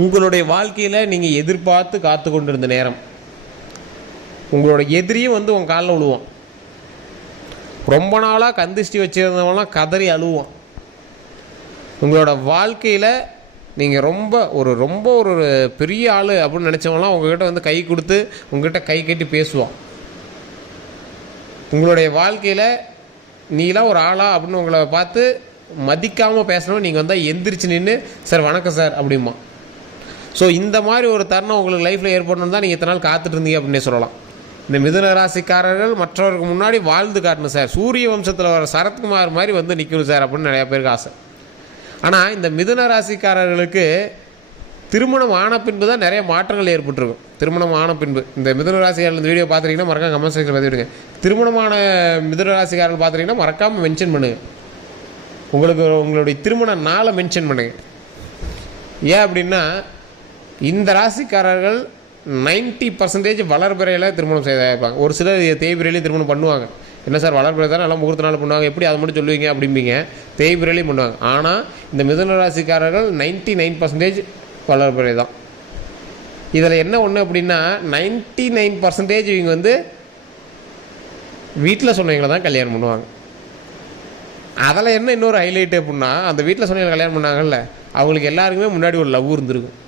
உங்களுடைய வாழ்க்கையில் நீங்கள் எதிர்பார்த்து காத்து கொண்டிருந்த நேரம், உங்களோட எதிரியும் வந்து உங்கள் காலில் விழுவான். ரொம்ப நாளாக கந்திஷ்டி வச்சுருந்தவங்களாம் கதறி அழுவான். உங்களோட வாழ்க்கையில் நீங்கள் ரொம்ப ஒரு பெரிய ஆள் அப்படின்னு நினச்சவங்களாம் உங்கள்கிட்ட வந்து கை கொடுத்து உங்கள்கிட்ட கை கட்டி பேசுவான். உங்களுடைய வாழ்க்கையில் நீலாம் ஒரு ஆளா அப்படின்னு உங்களை பார்த்து மதிக்காமல் பேசணும். நீங்கள் வந்தால் எந்திரிச்சு நின்று சார் வணக்கம் சார் அப்படிமா. ஸோ இந்த மாதிரி ஒரு தருணம் உங்களுக்கு லைஃப்பில் ஏற்படணும் தான் நீங்கள் இத்தனை நாள் காத்துட்டு இருந்தீங்க அப்படின்னே சொல்லலாம். இந்த மிதுன ராசிக்காரர்கள் மற்றவருக்கு முன்னாடி வாழ்ந்து காட்டணும் சார், சூரிய வம்சத்தில் வர சரத்குமார் மாதிரி வந்து நிற்கணும் சார் அப்படின்னு நிறையா பேருக்கு ஆசை. ஆனால் இந்த மிதுன ராசிக்காரர்களுக்கு திருமணம் ஆன பின்பு தான் நிறைய மாற்றங்கள் ஏற்பட்டுருக்கும். திருமணம் ஆன பின்பு இந்த மிதுன ராசிக்காரர்கள் இந்த வீடியோ பார்த்துட்டிங்கன்னா மறக்காம கமெண்ட் செக்ஷனில் பதிவிடுங்க. திருமணமான மிதுன ராசிக்காரர்கள் பார்த்துட்டிங்கன்னா மறக்காமல் மென்ஷன் பண்ணுங்கள். உங்களுடைய திருமண நாளை மென்ஷன் பண்ணுங்கள். ஏன் அப்படின்னா இந்த ராசிக்காரர்கள் 90% வளர்பிறையில் திருமணம் செய்தாங்க. ஒரு சிலர் தேய்பிரையிலையும் திருமணம் பண்ணுவாங்க. என்ன சார் வளர்பிறை தான் நல்லா முகூர்த்த நாள் பண்ணுவாங்க, எப்படி அதை மட்டும் சொல்லுவீங்க அப்படிம்பீங்க. தேய்பிரையிலையும் பண்ணுவாங்க. ஆனால் இந்த மிதுன ராசிக்காரர்கள் 99% வளர்பிறை தான். இதில் என்ன ஒன்று அப்படின்னா 99% இவங்க வந்து வீட்டில் சொன்னவங்களை தான் கல்யாணம் பண்ணுவாங்க. அதில் என்ன இன்னொரு ஹைலைட்டு அப்படின்னா, அந்த வீட்டில் சொன்னவங்களை கல்யாணம் பண்ணாங்கல்ல, அவங்களுக்கு எல்லாருக்குமே முன்னாடி ஒரு லவ் இருந்திருக்கும்.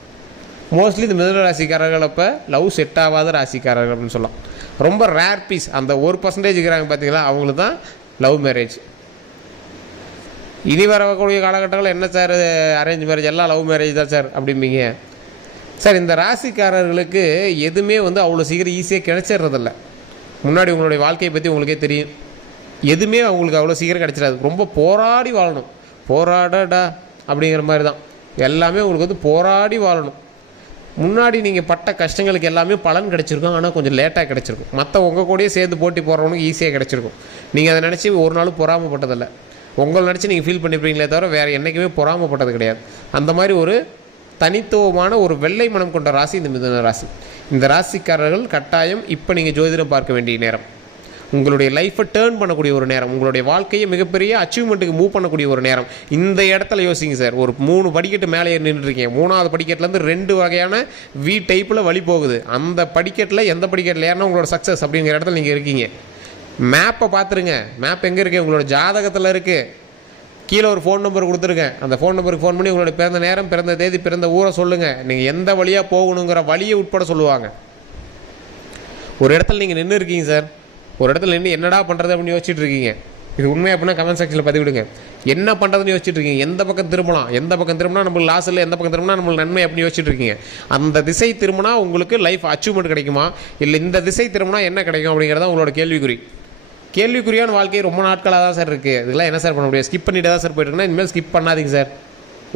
மோஸ்ட்லி இந்த மிதுன ராசிக்காரர்கள் அப்போ லவ் செட் ஆகாத ராசிக்காரர்கள் அப்படின்னு சொல்லலாம். ரொம்ப ரேர் பீஸ். அந்த 1% இருக்கிறாங்க பார்த்தீங்களா, அவங்களுக்கு தான் லவ் மேரேஜ். இனி வரக்கூடிய காலகட்டங்களில் என்ன சார் அரேஞ்ச் மேரேஜ், எல்லாம் லவ் மேரேஜ் தான் சார் அப்படிம்பீங்க. சார் இந்த ராசிக்காரர்களுக்கு எதுவுமே வந்து அவ்வளோ சீக்கிரம் ஈஸியாக கிடைச்சிட்றதில்ல. முன்னாடி உங்களுடைய வாழ்க்கையை பற்றி உங்களுக்கே தெரியும். எதுவுமே அவங்களுக்கு அவ்வளோ சீக்கிரம் கிடைச்சிடாது. ரொம்ப போராடி வாழணும். போராடடா அப்படிங்கிற மாதிரி தான் எல்லாமே உங்களுக்கு வந்து போராடி வாழணும். முன்னாடி நீங்கள் பட்ட கஷ்டங்களுக்கு எல்லாமே பலன் கிடச்சிருக்கும். ஆனால் கொஞ்சம் லேட்டாக கிடச்சிருக்கும். மற்ற உங்கள் கூடயே சேர்ந்து போட்டி போடுறவனுக்கு ஈஸியாக கிடச்சிருக்கும். நீங்கள் அதை நினச்சி ஒரு நாளும் பொறாமப்பட்டதில்லை. உங்களை நினச்சி நீங்கள் ஃபீல் பண்ணிப்பீங்களே தவிர வேறு என்றைக்குமே பொறாமப்பட்டது கிடையாது. அந்த மாதிரி ஒரு தனித்துவமான ஒரு வெள்ளை மனம் கொண்ட ராசி இந்த மிதுன ராசி. இந்த ராசிக்காரர்கள் கட்டாயம் இப்போ நீங்கள் ஜோதிடம் பார்க்க வேண்டிய நேரம். உங்களுடைய லைஃப்பை டேர்ன் பண்ணக்கூடிய ஒரு நேரம். உங்களுடைய வாழ்க்கையை மிகப்பெரிய அச்சீவ்மெண்ட்டுக்கு மூவ் பண்ணக்கூடிய ஒரு நேரம். இந்த இடத்துல யோசிங்க சார். ஒரு 3 படிக்கட்டு மேலே நின்றுருக்கீங்க. 3வது படிக்கட்டுலேருந்து 2 வகையான வி டைப்பில் வழி போகுது. அந்த படிக்கட்டில் எந்த படிக்கட்டில் ஏன்னா உங்களோட சக்ஸஸ் அப்படிங்கிற இடத்துல நீங்கள் இருக்கீங்க. மேப்பை பார்த்துருங்க. மேப் எங்கே இருக்குது? உங்களோட ஜாதகத்தில் இருக்குது. கீழே ஒரு ஃபோன் நம்பர் கொடுத்துருக்கேன். அந்த ஃபோன் நம்பருக்கு ஃபோன் பண்ணி உங்களுடைய பிறந்த நேரம், பிறந்த தேதி, பிறந்த ஊரை சொல்லுங்கள். நீங்கள் எந்த வழியாக போகணுங்கிற வழியை உட்பட சொல்லுவாங்க. ஒரு இடத்துல நீங்கள் நின்று இருக்கீங்க சார். ஒரு இடத்துல நின்று என்னடா பண்ணுறது அப்படின்னு யோசிச்சுட்டு இருக்கீங்க. இது உண்மை அப்படின்னா கமெண்ட் செக்ஷனில் பதிவிடுங்க. என்ன பண்ணுறதுன்னு யோசிச்சுட்டு இருக்கீங்க. எந்த பக்கம் திரும்பலாம், எந்த பக்கம் திரும்பினா நம்மளுக்கு லாஸ் இல்லை, எந்த பக்கம் திரும்பினா நம்மளுக்கு நன்மை அப்படின்னு யோசிச்சுட்டு இருக்கீங்க. அந்த திசை திரும்பினா உங்களுக்கு லைஃப் அச்சீவ்மெண்ட் கிடைக்குமா, இல்லை இந்த திசை திரும்பினா என்ன கிடைக்கும் அப்படிங்கிறத உங்களோட கேள்விக்குறி. கேள்விக்குறியான வாழ்க்கை ரொம்ப நாட்களாக தான் சார் இருக்குது. இதெல்லாம் என்ன சார் பண்ண முடியாது, ஸ்கிப் பண்ணிட்டு தான் சார் போயிட்டுருக்குன்னா இனிமேல் ஸ்கிப் பண்ணாதீங்க சார்.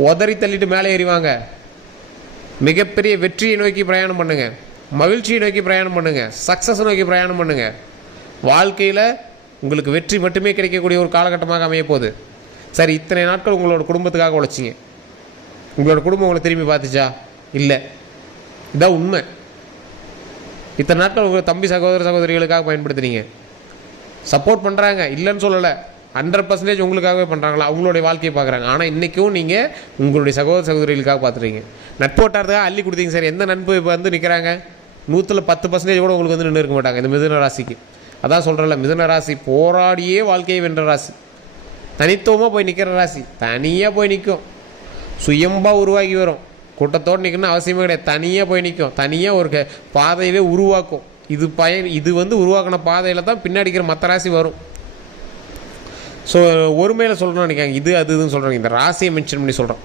உதறி தள்ளிட்டு மேலே ஏறிவாங்க. மிகப்பெரிய வெற்றியை நோக்கி பிரயாணம் பண்ணுங்கள். மகிழ்ச்சியை நோக்கி பிரயாணம் பண்ணுங்கள். சக்ஸஸ் நோக்கி பிரயாணம் பண்ணுங்கள். வாழ்க்கையில் உங்களுக்கு வெற்றி மட்டுமே கிடைக்கக்கூடிய ஒரு காலகட்டமாக அமைய போகுது. சரி, இத்தனை நாட்கள் உங்களோட குடும்பத்துக்காக உழைச்சிங்க. உங்களோட குடும்பம் உங்களை திரும்பி பார்த்துச்சா? இல்லை. இதான் உண்மை. இத்தனை நாட்கள் உங்கள் தம்பி சகோதரிகளுக்காக பயன்படுத்துறீங்க. சப்போர்ட் பண்ணுறாங்க, இல்லைன்னு சொல்லலை. 100% உங்களுக்காகவே பண்ணுறாங்களா, அவங்களுடைய வாழ்க்கையை பார்க்குறாங்க. ஆனால் இன்றைக்கும் நீங்கள் உங்களுடைய சகோதரிகளுக்காக பார்த்துறீங்க. நட்போட்டாரத்துக்காக அள்ளி கொடுத்தீங்க சார். எந்த நட்பு இப்போ வந்து நிற்கிறாங்க? 110% கூட உங்களுக்கு வந்து நின்று இருக்க மாட்டாங்க இந்த மிதுன ராசிக்கு. அதான் சொல்கிறேன்ல, மிதுன ராசி போராடியே வாழ்க்கையை வென்ற ராசி. தனித்துவமாக போய் நிற்கிற ராசி. தனியாக போய் நிற்கும். சுயம்பாக உருவாகி வரும். கூட்டத்தோடு நிற்கணும்னு அவசியமே கிடையாது. தனியாக போய் நிற்கும். தனியாக ஒரு பாதையவே உருவாக்கும். இது வந்து உருவாக்கின பாதையில் தான் பின்னாடிக்கிற மற்ற ராசி வரும். ஸோ ஒருமையில் சொல்கிறோன்னு நினைக்காங்க. இது அதுன்னு சொல்கிறாங்க. இந்த ராசியை மென்ஷன் பண்ணி சொல்கிறோம்.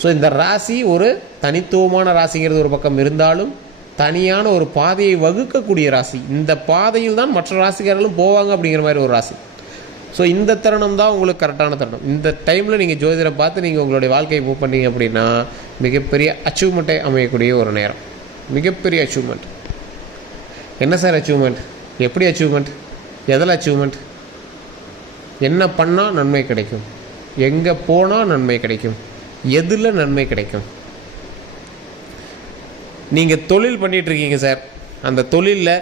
ஸோ இந்த ராசி ஒரு தனித்துவமான ராசிங்கிறது ஒரு பக்கம் இருந்தாலும் தனியான ஒரு பாதையை வகுக்கக்கூடிய ராசி. இந்த பாதையில் தான் மற்ற ராசிக்காரர்களும் போவாங்க அப்படிங்கிற மாதிரி ஒரு ராசி. ஸோ இந்த தருணம் தான் உங்களுக்கு கரெக்டான தருணம். இந்த டைமில் நீங்கள் ஜோதிடரை பார்த்து நீங்கள் உங்களுடைய வாழ்க்கையை மூவ் பண்ணீங்க அப்படின்னா மிகப்பெரிய அச்சீவ்மெண்ட்டை அமையக்கூடிய ஒரு நேரம். மிகப்பெரிய அச்சீவ்மெண்ட். என்ன சார் அச்சீவ்மெண்ட்? எப்படி அச்சீவ்மெண்ட்? எதில் அச்சீவ்மெண்ட்? என்ன பண்ணால் நன்மை கிடைக்கும், எங்கே போனால் நன்மை கிடைக்கும், எதில் நன்மை கிடைக்கும். நீங்கள் தொழில் பண்ணிகிட்ருக்கீங்க சார். அந்த தொழிலில்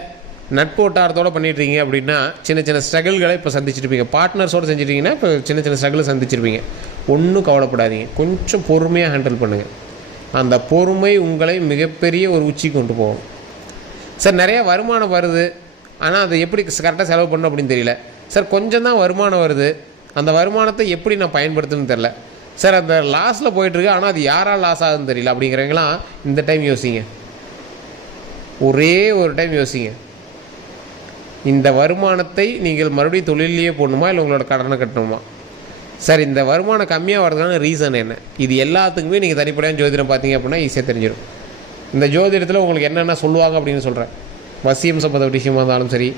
நட்பு வட்டாரத்தோடு பண்ணிகிட்ருக்கீங்க அப்படின்னா சின்ன சின்ன ஸ்ட்ரகிள்களை இப்போ சந்திச்சிருப்பீங்க. பார்ட்னர்ஸோடு செஞ்சிட்டிங்கன்னா இப்போ சின்ன சின்ன ஸ்ட்ரகிள் சந்திச்சிருப்பீங்க. ஒன்றும் கவலைப்படாதீங்க. கொஞ்சம் பொறுமையாக ஹேண்டில் பண்ணுங்கள். அந்த பொறுமை உங்களை மிகப்பெரிய ஒரு உச்சி கொண்டு போகும். சார் நிறைய வருமானம் வருது, ஆனால் அதை எப்படி கரெக்டாக செலவு பண்ணணும் அப்படின்னு தெரியல. சார் கொஞ்சம் தான் வருமானம் வருது, அந்த வருமானத்தை எப்படி நான் பயன்படுத்தணும்னு தெரில. சார் அந்த லாஸில் போயிட்டுருக்கு, ஆனால் அது யாரால் லாஸ் ஆகுதுன்னு தெரியல அப்படிங்கிறவங்களாம் இந்த டைம் யோசிங்க. ஒரே ஒரு டைம் யோசிங்க. இந்த வருமானத்தை நீங்கள் மறுபடியும் தொழிலையே போடணுமா இல்லை உங்களோட கடனை கட்டணுமா? சார் இந்த வருமானம் கம்மியாக வரதுக்கான ரீசன் என்ன? இது எல்லாத்துக்குமே நீங்கள் தனிப்படையான ஜோதிடம் பார்த்தீங்க அப்படின்னா ஈஸியாக தெரிஞ்சிடும். இந்த ஜோதிடத்தில் உங்களுக்கு என்னென்ன சொல்லுவாங்க அப்படின்னு சொல்கிறேன். வசியம் சம்பந்த விஷயமாக இருந்தாலும் சரி,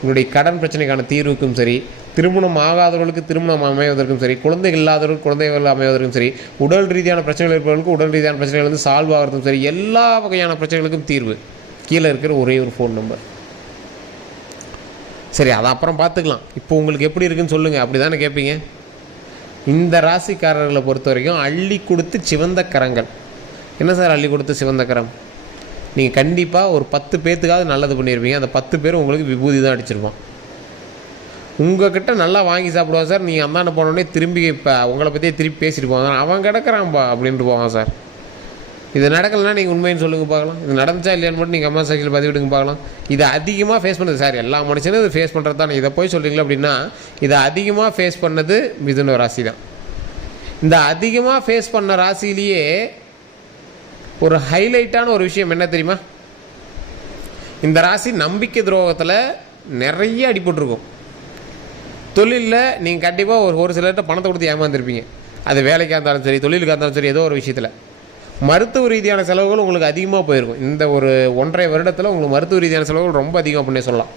உங்களுடைய கடன் பிரச்சனைக்கான தீர்வுக்கும் சரி, திருமணம் ஆகாதவர்களுக்கு திருமணம் அமைவதற்கும் சரி, குழந்தைகள் இல்லாதவர்களுக்கு குழந்தைகள் அமைவதற்கும் சரி, உடல் ரீதியான பிரச்சனைகள் இருப்பவர்களுக்கு உடல் ரீதியான பிரச்சனைகள் வந்து சால்வ் ஆகிறதுக்கும் சரி, எல்லா வகையான பிரச்சனைகளுக்கும் தீர்வு கீழே இருக்கிற ஒரே ஒரு ஃபோன் நம்பர். சரி, அதை அப்புறம் பார்த்துக்கலாம். இப்போ உங்களுக்கு எப்படி இருக்குன்னு சொல்லுங்கள், அப்படி தானே கேட்பீங்க. இந்த ராசிக்காரர்களை பொறுத்த வரைக்கும் அள்ளி கொடுத்து சிவந்த கரங்கள். என்ன சார் அள்ளி கொடுத்து சிவந்த கரம்? நீங்கள் கண்டிப்பாக ஒரு 10 பேர்த்துக்காவது நல்லது பண்ணியிருப்பீங்க. அந்த 10 பேர் உங்களுக்கு விபூதி தான் அடிச்சிருப்பான். உங்கள்கிட்ட நல்லா வாங்கி சாப்பிடுவாங்க சார். நீங்கள் அந்தாண்ட போனோடனே திரும்பி இப்போ உங்களை பற்றியே திருப்பி பேசிட்டு போவாங்க. அவன் கிடக்கிறான்பா அப்படின்ட்டு போவாங்க சார். இது நடக்கலைன்னா நீங்கள் உண்மைன்னு சொல்லுங்கள் பார்க்கலாம். இது நடந்துச்சா இல்லையான்னு மட்டும் நீங்கள் அம்மா சைக்கிள் பதிவிடுங்க பார்க்கலாம். இதை அதிகமாக ஃபேஸ் பண்ணது சார் எல்லா மனுஷனும் இது ஃபேஸ் பண்ணுறது தான். இதை போய் சொல்கிறீங்களா அப்படின்னா, இதை அதிகமாக ஃபேஸ் பண்ணது மிதுன ராசி தான். இந்த அதிகமாக ஃபேஸ் பண்ண ராசியிலேயே ஒரு ஹைலைட்டான ஒரு விஷயம் என்ன தெரியுமா? இந்த ராசி நம்பிக்கை துரோகத்தில் நிறைய அடிபட்டுருக்கும். தொழிலில் நீங்கள் கண்டிப்பாக ஒரு சிலர்கிட்ட பணத்தை கொடுத்து ஏமாந்துருப்பீங்க. அது வேலைக்காக இருந்தாலும் சரி, தொழிலுக்காக இருந்தாலும் சரி, ஏதோ ஒரு விஷயத்தில். மருத்துவ ரீதியான செலவுகள் உங்களுக்கு அதிகமாக போயிருக்கும். இந்த ஒரு 1.5 வருடத்தில் உங்களுக்கு மருத்துவ ரீதியான செலவுகள் ரொம்ப அதிகம் அப்படின்னே சொல்லலாம்.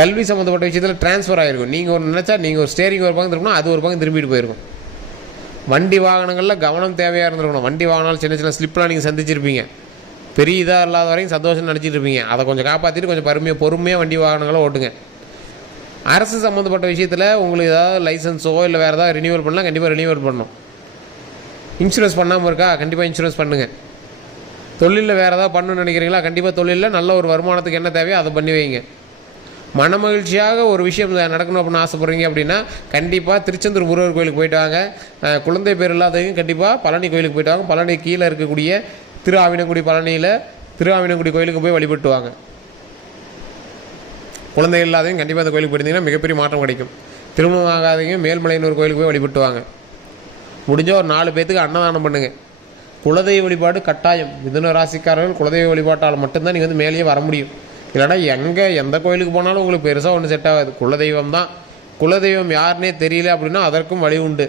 கல்வி சம்மந்தப்பட்ட விஷயத்தில் ட்ரான்ஸ்ஃபர் ஆகிருக்கும். நீங்கள் ஒரு நினச்சா நீங்கள் ஒரு ஸ்டேரிங் ஒரு பக்கம் திரும்பினா அது ஒரு பக்கம் திரும்பிட்டு போயிருக்கும். வண்டி வாகனங்களில் கவனம் தேவையாக இருந்திருக்கணும். வண்டி வாங்கினாலும் சின்ன சின்ன ஸ்லிப்லாம் நீங்கள் சந்திச்சிருப்பீங்க. பெரிய இதாக இல்லாத வரைக்கும் சந்தோஷம் நினச்சிட்டு இருப்பீங்க. அதை கொஞ்சம் காப்பாற்றிட்டு கொஞ்சம் பொறுமையாக வண்டி வாகனங்களை ஓட்டுங்க. அரசு சம்மந்தப்பட்ட விஷயத்தில் உங்களுக்கு ஏதாவது லைசன்ஸோ இல்லை வேறு ஏதாவது ரினியூவல் பண்ணலாம், கண்டிப்பாக ரினியூவல் பண்ணணும். இன்சூரன்ஸ் பண்ணாமல் இருக்கா, கண்டிப்பாக இன்சூரன்ஸ் பண்ணுங்கள். தொழிலில் வேறு ஏதாவது பண்ணணும்னு நினைக்கிறீங்களா, கண்டிப்பாக தொழிலில் நல்ல ஒரு வருமானத்துக்கு என்ன தேவையோ அதை பண்ணி வைங்க. மன மகிழ்ச்சியாக ஒரு விஷயம் நடக்கணும் அப்படின்னு ஆசைப்படுறீங்க அப்படின்னா கண்டிப்பாக திருச்செந்தூர் முருகர் கோயிலுக்கு போயிட்டு வாங்க. குழந்தை பேர் இல்லாதவங்க கண்டிப்பாக பழனி கோயிலுக்கு போயிட்டு வாங்க. பழனி கீழே இருக்கக்கூடிய திருஆவினங்குடி பழனியில் திருஆவினங்குடி கோயிலுக்கு போய் வழிபட்டு வாங்க. குழந்தைகள் இல்லாதவங்க கண்டிப்பாக அந்த கோயிலுக்கு போயிருந்தீங்கன்னா மிகப்பெரிய மாற்றம் கிடைக்கும். திருமணம் ஆகாதவங்க மேல்மலையின் ஒரு கோயிலுக்கு போய் வழிபட்டு வாங்க. முடிஞ்சால் ஒரு 4 பேர்த்துக்கு அன்னதானம் பண்ணுங்கள். குலதெய்வ வழிபாடு கட்டாயம். மிதுன ராசிக்காரர்கள் குலதெய்வ வழிபாட்டால் மட்டும்தான் நீங்கள் வந்து மேலேயே வர முடியும். இல்லைனா எந்த கோயிலுக்கு போனாலும் உங்களுக்கு பெருசாக ஒன்றும் செட் ஆகாது. குலதெய்வம் தான். குலதெய்வம் யாருன்னே தெரியல அப்படின்னா அதற்கும் வழி உண்டு.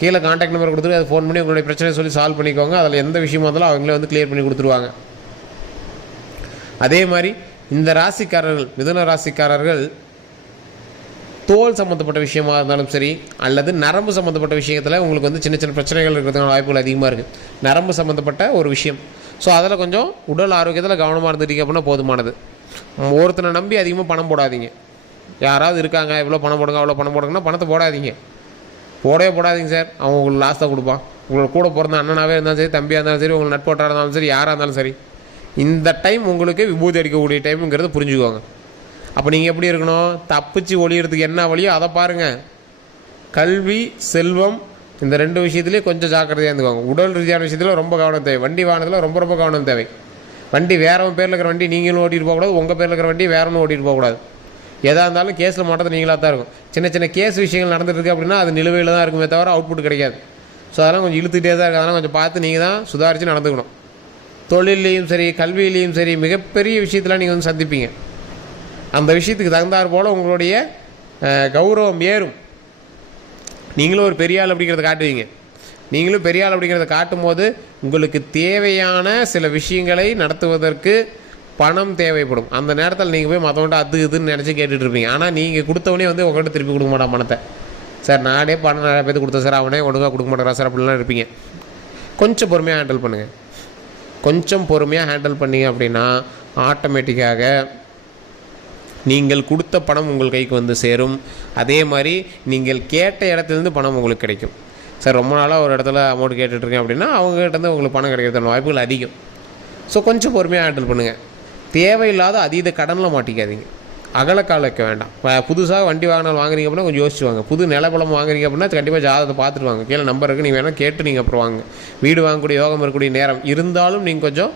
கீழே கான்டாக்ட் நம்பர் கொடுத்துட்டு அதை ஃபோன் பண்ணி உங்களுடைய பிரச்சனையை சொல்லி சால்வ் பண்ணிக்கோங்க. அதில் எந்த விஷயமா இருந்தாலும் அவங்களே வந்து கிளியர் பண்ணி கொடுத்துருவாங்க. அதே மாதிரி இந்த ராசிக்காரர்கள் மிதுன ராசிக்காரர்கள் தோல் சம்மந்தப்பட்ட விஷயமா இருந்தாலும் சரி, அல்லது நரம்பு சம்மந்தப்பட்ட விஷயத்தில் உங்களுக்கு வந்து சின்ன சின்ன பிரச்சனைகள் இருக்கிறதுக்கான வாய்ப்புகள் அதிகமாக இருக்குது. நரம்பு சம்மந்தப்பட்ட ஒரு விஷயம். ஸோ அதில் கொஞ்சம் உடல் ஆரோக்கியத்தில் கவனமாக இருந்துட்டீங்க அப்படின்னா போதுமானது. ஒருத்தனை நம்பி அதிகமாக பணம் போடாதீங்க. யாராவது இருக்காங்க இவ்வளோ பணம் போடுங்க அவ்வளோ பணம் போடுங்கன்னா பணத்தை போடாதீங்க. போடாதீங்க சார். அவன் உங்களுக்கு லாஸ் தான் கொடுப்பான். உங்களுக்கு கூட பிறந்த அண்ணனாகவே இருந்தாலும் சரி, தம்பியாக இருந்தாலும் சரி, உங்களுக்கு நட்போட்டாக இருந்தாலும் சரி, யாராக இருந்தாலும் சரி, இந்த டைம் உங்களுக்கு விபூதி அடிக்கக்கூடிய டைமுங்கிறத புரிஞ்சுக்குவாங்க. அப்போ நீங்கள் எப்படி இருக்கணும்? தப்பிச்சு ஒழியறதுக்கு என்ன வழியோ அதை பாருங்கள். கல்வி, செல்வம், இந்த 2 விஷயத்துலேயே கொஞ்சம் ஜாக்கிரதையாக இருந்துக்குவாங்க. உடல் ரீதியான விஷயத்தில் ரொம்ப கவனம் தேவை. வண்டி வாகனத்தில் ரொம்ப ரொம்ப கவனம் தேவை. வண்டி வேறவன் பேரில் இருக்கிற வண்டி நீங்களும் ஓட்டிகிட்டு போகக்கூடாது. உங்கள் பேரில் இருக்கிற வண்டி வேறவனும் ஓட்டிகிட்டு போகக்கூடாது. எதாக இருந்தாலும் கேஸில் மாட்டது நீங்களாக தான் இருக்கும். சின்ன சின்ன கேஸ் விஷயங்கள் நடந்துட்டு இருக்குது அப்படின்னா அது நிலுவையில் தான் இருக்குமே தவிர அவுட்புட் கிடைக்காது. ஸோ அதெல்லாம் கொஞ்சம் இழுத்துகிட்டே தான் இருக்குது. அதெல்லாம் கொஞ்சம் பார்த்து நீங்கள் தான் சுதாரித்து நடந்துக்கணும். தொழிலையும் சரி, கல்வியிலையும் சரி, மிகப்பெரிய விஷயத்தில் நீங்கள் வந்து சந்திப்பீங்க. அந்த விஷயத்துக்கு தகுந்தாற் போல் உங்களுடைய கௌரவம் ஏறும். நீங்களும் ஒரு பெரிய ஆள் அப்படிங்கிறத காட்டுவீங்க. நீங்களும் பெரிய ஆள் அப்படிங்கிறத காட்டும் போது உங்களுக்கு தேவையான சில விஷயங்களை நடத்துவதற்கு பணம் தேவைப்படும். அந்த நேரத்தில் நீங்கள் போய் மற்றவன்ட்ட அது இதுன்னு நினச்சி கேட்டுட்ருப்பீங்க. ஆனால் நீங்கள் கொடுத்தவனே வந்து உங்கள்கிட்ட திருப்பி கொடுக்க மாட்டான் பணத்தை. சார் நானே பணம் நிறைய பேர் கொடுத்தேன் சார், அவனே ஒழுங்காக கொடுக்க மாட்டேங்கிறான் சார் அப்படிலாம் இருப்பீங்க. கொஞ்சம் பொறுமையாக ஹேண்டில் பண்ணுங்கள். கொஞ்சம் பொறுமையாக ஹேண்டில் பண்ணிங்க அப்படின்னா ஆட்டோமேட்டிக்காக நீங்கள் கொடுத்த பணம் உங்கள் கைக்கு வந்து சேரும். அதே மாதிரி நீங்கள் கேட்ட இடத்துலேருந்து பணம் உங்களுக்கு கிடைக்கும். சார் ரொம்ப நாளாக ஒரு இடத்துல அமௌண்ட் கேட்டுட்ருக்கேன் அப்படின்னா அவங்ககிட்டருந்து உங்களுக்கு பணம் கிடைக்கிறதுக்கான வாய்ப்புகள் அதிகம். ஸோ கொஞ்சம் பொறுமையாக ஹேண்டில் பண்ணுங்கள். தேவையில்லாத அதீத கடனில் மாட்டிக்காதீங்க. அகலக்கால் வைக்க வேண்டாம். புதுசாக வண்டி வாங்கினால் வாங்குறீங்க அப்படின்னா கொஞ்சம் யோசிச்சு வாங்க. புது நிலப்பலம் வாங்குறீங்க அப்படின்னா கண்டிப்பாக ஜாதகத்தை பார்த்துட்டு வாங்க. கீழே நம்பர் இருக்குது, நீங்கள் வேணால் கேட்டு நீங்கள் அப்புறம் வாங்க. வீடு வாங்கக்கூடிய யோகம் இருக்கக்கூடிய நேரம் இருந்தாலும் நீங்கள் கொஞ்சம்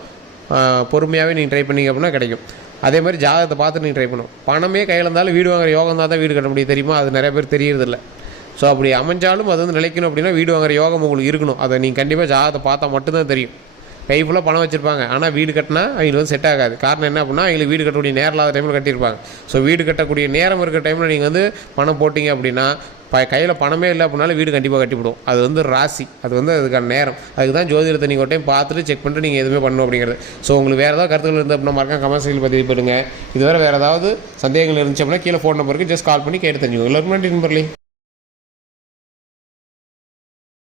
பொறுமையாகவே நீங்கள் ட்ரை பண்ணிங்க அப்படின்னா கிடைக்கும். அதே மாதிரி ஜாதகத்தை பார்த்து நீங்கள் ட்ரை பண்ணணும். பணமே கையில் இருந்தாலும் வீடு வாங்குற யோகம் தான் வீடு கட்ட முடியும், தெரியுமா? அது நிறைய பேர் தெரியறதில்ல. ஸோ அப்படி அமைஞ்சாலும் அது வந்து நிலைக்கணும் அப்படின்னா வீடு வாங்குற யோகம் உங்களுக்கு இருக்கணும். அதை நீங்கள் கண்டிப்பாக ஜாதகத்தை பார்த்தா மட்டும்தான் தெரியும். கை ஃபுல்லாக பணம் வச்சுருப்பாங்க, ஆனால் வீடு கட்டினா அவங்களுக்கு வந்து செட் ஆகாது. காரணம் என்ன அப்படின்னா அவங்களுக்கு வீடு கட்டக்கூடிய நேரம் இல்லாத டைமில் கட்டியிருப்பாங்க. ஸோ வீடு கட்டக்கூடிய நேரம் இருக்கிற டைமில் நீங்கள் வந்து பணம் போட்டிங்க அப்படின்னா கையில் பணமே இல்லை அப்படின்னாலும் வீடு கண்டிப்பாக கட்டிவிடும். அது வந்து ராசி, அது வந்து அதுக்கான நேரம். அதுக்கு தான் ஜோதிடத்தை நீங்கள் ஒரு டைம் பார்த்துட்டு செக் பண்ணிட்டு நீங்கள் எதுவுமே பண்ணணும் அப்படிங்கிறது. ஸோ உங்களுக்கு வேறு ஏதாவது கருத்துக்கள் இருந்தால் அப்படின்னா மறக்காம கமெண்ட் செக்ஷனில் பதிவு பண்ணுங்கள். இதுவரை வேறு ஏதாவது சந்தேகங்கள் இருந்துச்சு அப்படின்னா கீழே ஃபோன் நம்பருக்கு ஜஸ்ட் கால் பண்ணி கேட்டு தெரிஞ்சுக்கோங்க. எல்லாருக்கும் நன்றி நண்பர்களே.